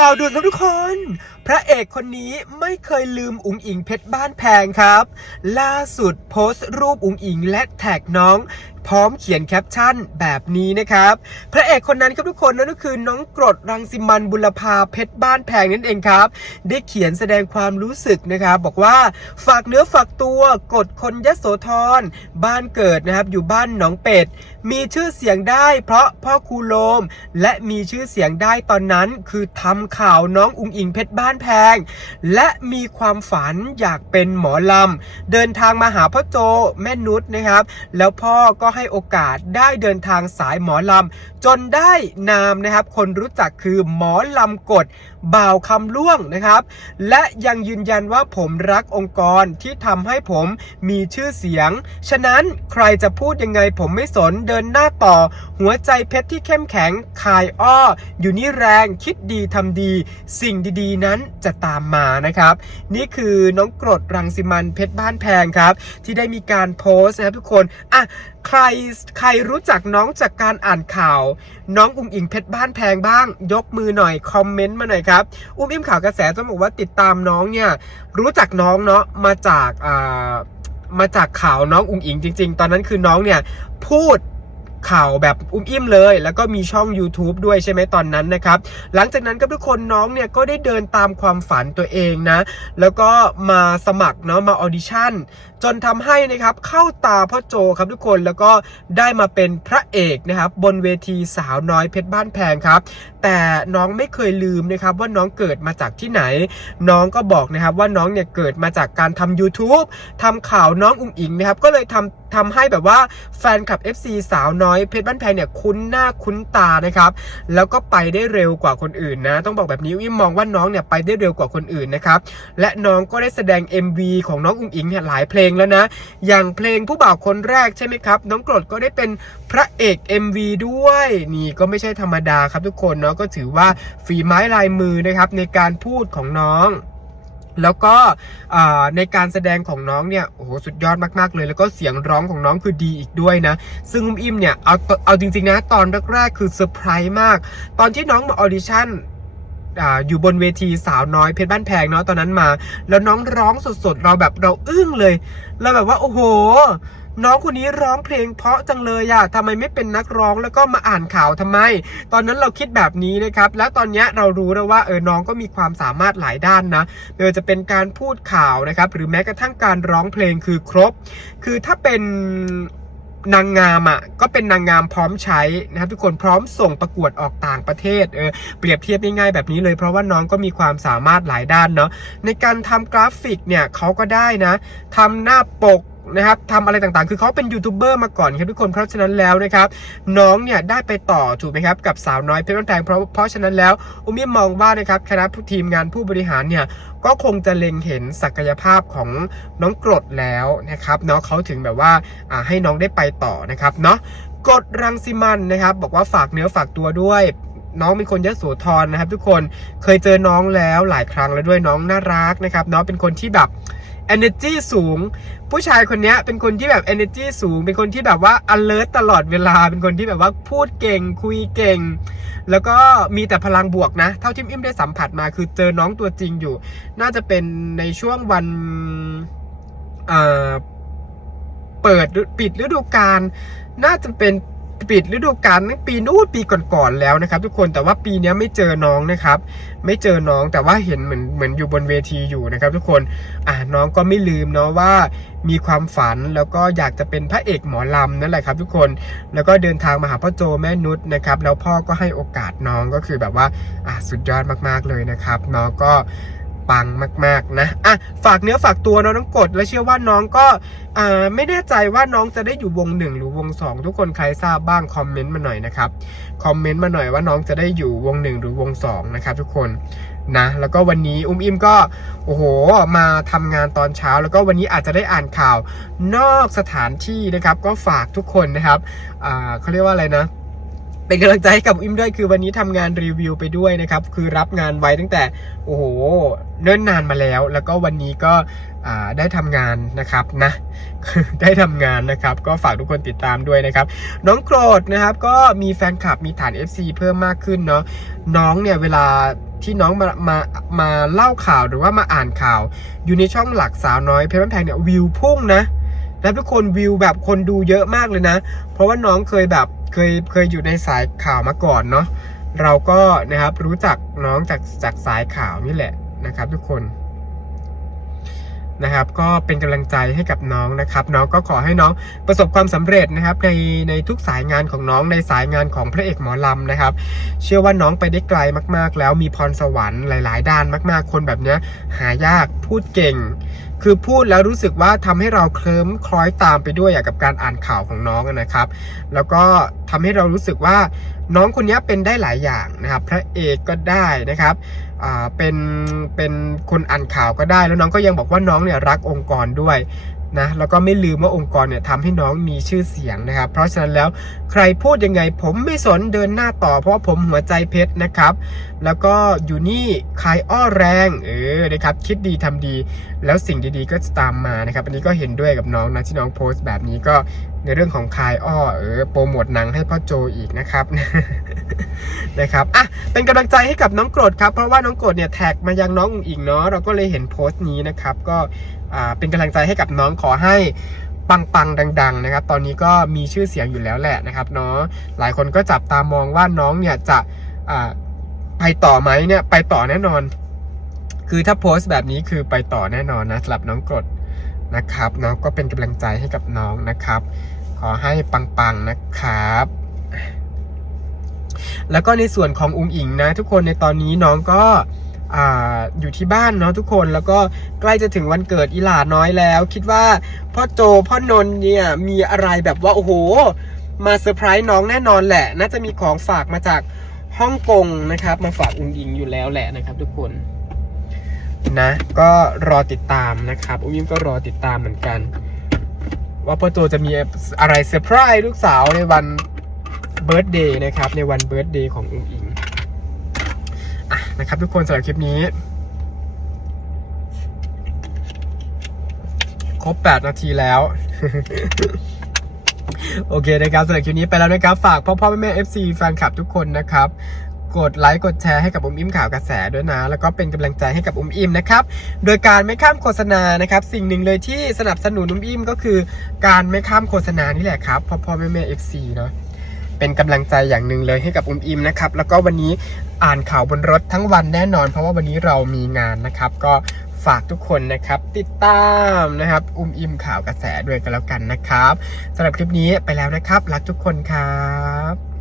ล่าวด่วนครับทุกคน พระเอกคนนี้ไม่เคยลืมอุ๋งอิงเพชรบ้านแพงครับ ล่าสุดโพสต์รูปอุ๋งอิงและแท็กน้องพร้อมเขียนแคปชั่นแบบนี้นะครับ พระเอกคนนั้นครับทุกคนนั่นก็คือน้องกรดรังสิมันบุรพาเพชรบ้านแพงนั่นเองครับ ได้เขียนแสดงความรู้สึกนะครับ บอกว่าฝากเนื้อฝากตัวกดคนยโสธรบ้านเกิดนะครับอยู่บ้านหนองเป็ด มีชื่อเสียงได้เพราะพ่อครูโลม และมีชื่อเสียงได้ตอนนั้นคือทำข่าวน้องอุงอิงเพชรบ้านแพง และมีความฝันอยากเป็นหมอลำ เดินทางมาหาพ่อโจแม่นุชนะครับ แล้วพ่อก็ให้โอกาสได้เดินทางสายหมอลำ จนได้นามนะครับ คนรู้จักคือหมอลำกดบ่าวคำล่วงนะครับ และยังยืนยันว่าผมรักองค์กรที่ทำให้ผมมีชื่อเสียง ฉะนั้นใครจะพูดยังไงผมไม่สนเดินหน้าต่อ หัวใจเพชรที่เข้มแข็งคายอ้อ อยู่นี่แรงคิดดีทำดี สิ่งดีๆ นั้นจะตามมานะครับ นี่คือน้องกรดรังสิมันเพชรบ้านแพงครับ ที่ได้มีการโพสต์นะครับทุกคนอะใครใครรู้จักน้องจากการอ่านข่าว น้องอุ้งอิงเพชรบ้านแพงบ้าง ยกมือหน่อยคอมเมนต์มาหน่อยครับอุ้มอิ่มข่าวกระแสต้องบอกว่าติดตามน้องเนี่ยรู้จักน้องเนาะมาจากอ่ามาจากข่าวน้องอุ้งอิงจริง ๆ ตอนนั้นคือน้องเนี่ยพูด ข่าวแบบอุ้มอิ่มเลย แล้วก็มีช่อง YouTube ด้วยใช่ไหมตอนนั้นนะครับ หลังจากนั้นก็ทุกคนน้องเนี่ยก็ได้เดินตามความฝันตัวเองนะ แล้วก็มาสมัครเนาะมาออดิชั่น จนทำให้นะครับเข้าตาพ่อโจครับทุกคนแล้วก็ได้มาเป็นพระเอกนะครับบนเวทีสาวน้อยเพชรบ้านแพงครับ แต่น้องไม่เคยลืมนะครับว่าน้องเกิดมาจากที่ไหน น้องก็บอกนะครับว่าน้องเนี่ยเกิดมาจากการทำ YouTube ทำข่าวน้องอุ๋งอิงนะครับก็เลยทำ ทำให้แบบว่าแฟนคลับ FC สาวน้อยเพชรบ้านแพงเนี่ยคุ้นหน้าคุ้นตานะครับ แล้วก็ไปได้เร็วกว่าคนอื่นนะ ต้องบอกแบบนี้วิมมองว่าน้องเนี่ยไปได้เร็วกว่าคนอื่นนะครับ และน้องก็ได้แสดง MV ของน้องอุ๋งอิงเนี่ยหลายเพลงแล้วนะ อย่างเพลงผู้บ่าวคนแรกใช่ไหมครับ น้องกรดก็ได้เป็นพระเอก MV ด้วย นี่ก็ไม่ใช่ธรรมดาครับทุกคนเนาะก็ถือว่าฝีไม้ลายมือนะครับในการพูดของน้อง แล้วก็ในการแสดงของน้องเนี่ยโอ้โหสุดยอดมากๆเลย แล้วก็เสียงร้องของน้องคือดีอีกด้วยนะ ซึ่งอุ้มอิ่มเนี่ยเอาเอาจริงๆนะตอนแรกๆคือเซอร์ไพรส์มาก ตอนที่น้องมาออดิชั่นอยู่บนเวทีสาวน้อยเพชรบ้านแพงเนาะตอนนั้นมา แล้วน้องร้องสดๆ เราแบบเราอึ้งเลย เราแบบว่าโอ้โห น้องคนนี้ร้องเพลงเพราะจังเลยอะทำไมไม่เป็นนักร้องแล้วก็มาอ่านข่าวทำไม ตอนนั้นเราคิดแบบนี้นะครับ แล้วตอนนี้เรารู้แล้วว่าเออน้องก็มีความสามารถหลายด้านนะไม่ว่าจะเป็นการพูดข่าวนะครับ หรือแม้กระทั่งการร้องเพลงคือครบ คือถ้าเป็นนางงามอะก็เป็นนางงามพร้อมใช้นะครับทุกคนพร้อมส่งประกวดออกต่างประเทศเออเปรียบเทียบง่ายๆแบบนี้เลยเพราะว่าน้องก็มีความสามารถหลายด้านเนาะในการทำกราฟิกเนี่ยเขาก็ได้นะทำหน้าปก นะครับทำอะไรต่างๆ คือเขาเป็นยูทูบเบอร์มาก่อนครับทุกคนเพราะฉะนั้นแล้วนะครับน้องเนี่ยได้ไปต่อถูกไหมครับกับสาวน้อยเพชรบ้านแพงเพราะเพราะฉะนั้นแล้วอุ้มยิ่มองว่านะครับคณะผู้ทีมงานผู้บริหารเนี่ยก็คงจะเล็งเห็นศักยภาพของน้องกรดแล้วนะครับเนาะเขาถึงแบบว่าอ่าให้น้องได้ไปต่อนะครับเนาะกดรังสิมันนะครับ บอกว่าฝากเนื้อฝากตัวด้วย น้องเป็นคนยโสธรนะครับ ทุกคนเคยเจอน้องแล้วหลายครั้งแล้วด้วยน้องน่ารักนะครับน้องเป็นคนที่แบบ energy สูง ผู้ชายคนนี้เป็นคนที่แบบ energy สูง เป็นคนที่แบบว่า alert ตลอดเวลา เป็นคนที่แบบว่าพูดเก่ง คุยเก่ง แล้วก็มีแต่พลังบวกนะ เท่าที่อิ่มได้สัมผัสมาคือเจอน้องตัวจริงอยู่ น่าจะเป็นในช่วงวันเอ่อเปิดปิดฤดูกาลน่าจะเป็น ปิดฤดูกาลตั้งปีนู้นปีก่อนๆแล้วนะครับ ทุกคนแต่ว่าปีนี้ไม่เจอน้องนะครับ ไม่เจอน้องแต่ว่าเห็นเหมือนเหมือนอยู่บนเวทีอยู่นะครับ ทุกคนอ่าน้องก็ไม่ลืมเนาะว่ามีความฝันแล้วก็อยากจะเป็นพระเอกหมอลำนั่นแหละครับ ทุกคนแล้วก็เดินทางมาหาพ่อโจแม่นุชนะครับแล้วพ่อก็ให้โอกาสน้องก็คือแบบว่าอ่าสุดยอดมากๆเลยนะครับน้องก็ ปังมาก ๆ นะ อะ ฝากเนื้อฝากตัวน้องน้องกด และเชื่อว่าน้องก็อ่าไม่แน่ใจว่าน้องจะได้อยู่วงหนึ่งหรือวงสองทุกคนใครทราบบ้างคอมเมนต์มาหน่อยนะครับ คอมเมนต์มาหน่อยว่าน้องจะได้อยู่วงหนึ่งหรือวงสองนะครับ ทุกคนนะ แล้วก็วันนี้อุ้มอิมก็โอ้โหมาทำงานตอนเช้า แล้วก็วันนี้อาจจะได้อ่านข่าวนอกสถานที่นะครับ ก็ฝากทุกคนนะครับอ่าเขาเรียกว่าอะไรนะ เป็นกำลังใจให้กับอิมด้วยคือวันนี้ทำงานรีวิวไปด้วยนะครับ คือรับงานไว้ตั้งแต่โอ้โหเนิ่นนานมาแล้ว แล้วก็วันนี้ก็ได้ทำงานนะครับนะได้ทำงานนะครับ ก็ฝากทุกคนติดตามด้วยนะครับ น้องโกรธนะครับ ก็มีแฟนคลับมีฐาน FC เพิ่มมากขึ้นเนาะน้องเนี่ยเวลาที่น้องมามามาเล่าข่าวหรือว่ามาอ่านข่าว อยู่ในช่องหลักสาวน้อยเพชรบ้านแพงเนี่ยวิวพุ่งนะแล้วทุกคนวิวแบบคนดูเยอะมากเลยนะ เพราะว่าน้องเคยแบบ เคยเคยอยู่ในสายข่าวมาก่อนเนาะเราก็นะครับรู้จักน้องจากจากสายข่าวนี่แหละนะครับ ทุกคนนะครับ ก็เป็นกำลังใจให้กับน้องนะครับ น้องก็ขอให้น้องประสบความสำเร็จนะครับ ในในทุกสายงานของน้องในสายงานของพระเอกหมอลำนะครับ เชื่อว่าน้องไปได้ไกลมาก ๆ แล้วมีพรสวรรค์หลาย ๆ ด้านมาก ๆ คนแบบเนี้ยหายากพูดเก่ง คือพูดแล้วรู้สึกว่าทำให้เราเคลิ้มคล้อยตามไปด้วยอย่างกับการอ่านข่าวของน้องนะครับ แล้วก็ทำให้เรารู้สึกว่าน้องคนนี้เป็นได้หลายอย่างนะครับ พระเอกก็ได้นะครับเป็นเป็นคนอ่านข่าวก็ได้ แล้วน้องก็ยังบอกว่าน้องเนี่ยรักองค์กรด้วย นะแล้วก็ไม่ลืมว่าองค์กรเนี่ยทำให้น้องมีชื่อเสียงนะครับ เพราะฉะนั้นแล้วใครพูดยังไง ผมไม่สนเดินหน้าต่อ เพราะผมหัวใจเพชรนะครับ แล้วก็อยู่นี่คลายอ้อแรงเออนะครับคิดดีทำดี แล้วสิ่งดีๆก็จะตามมานะครับ อันนี้ก็เห็นด้วยกับน้องนะที่น้องโพสต์แบบนี้ก็ในเรื่องของคายอ้อเออโปรโมทหนังให้พ่อโจอีกนะครับนะครับอะเป็นกำลังใจให้กับน้องโกรธครับเพราะว่าน้องโกรธเนี่ยแท็กมายังน้องอุ๋งอิงเนาะเราก็เลยเห็นโพสต์นี้นะครับ ก็ เป็นกำลังใจให้กับน้องขอให้ปังๆ ดัง ๆ นะครับ ตอนนี้ก็มีชื่อเสียงอยู่แล้วแหละนะครับเนาะหลายคนก็จับตามองว่าน้องเนี่ยจะไปต่อไหมเนี่ยไปต่อแน่นอน คือถ้าโพสต์แบบนี้คือไปต่อแน่นอนนะสำหรับน้องกรดนะครับน้องก็เป็นกำลังใจให้กับน้องนะครับ ขอให้ปังๆนะครับแล้วก็ในส่วนของอุงอิงนะ ทุกคนในตอนนี้น้องก็ ออยู่ที่บ้านเนาะทุกคนแล้วก็ใกล้จะถึงวันเกิดอีหลาน้อยแล้ว คิดว่าพ่อโจพ่อนนท์เนี่ยมีอะไรแบบว่าโอ้โห มาเซอร์ไพรส์น้องแน่นอนแหละ น่าจะมีของฝากมาจากฮ่องกงนะครับ มาฝากอุ้งอิงอยู่แล้วแหละนะครับ ทุกคนนะก็รอติดตามนะครับอุ้มยิ้มก็รอติดตามเหมือนกัน ว่าพ่อโจจะมีอะไรเซอร์ไพรส์ลูกสาวในวันเบิร์ d เดย์นะครับ ในวันเบิร์ d เดย์ของอุ้มอิงอะ นะครับ ทุกคนสำหรับคลิปนี้ ครบ 8 นาทีแล้ว โอเคนะครับสำหรับคลิปนี้ไปแล้วนะครับ ฝากพ่อพ่อแม่แม่ FC แฟนคลับทุกคนนะครับกดไลค์กดแชร์ให้กับอุ้มอิ่มข่าวกระแสด้วยนะ แล้วก็เป็นกำลังใจให้กับอุ้มอิ่มนะครับ โดยการไม่ข้ามโฆษณานะครับ สิ่งหนึ่งเลยที่สนับสนุนอุ้มอิ่มก็คือ การไม่ข้ามโฆษณานี่แหละครับพ่อพ่อแม่แม่ FC เนาะ เป็นกำลังใจอย่างหนึ่งเลยให้กับอุ้มอิมนะครับ แล้วก็วันนี้อ่านข่าวบนรถทั้งวันแน่นอน เพราะว่าวันนี้เรามีงานนะครับ ก็ฝากทุกคนนะครับ ติดตามนะครับ อุ้มอิมข่าวกระแสด้วยกันแล้วกันนะครับสำหรับคลิปนี้ไปแล้วนะครับ รักทุกคนครับ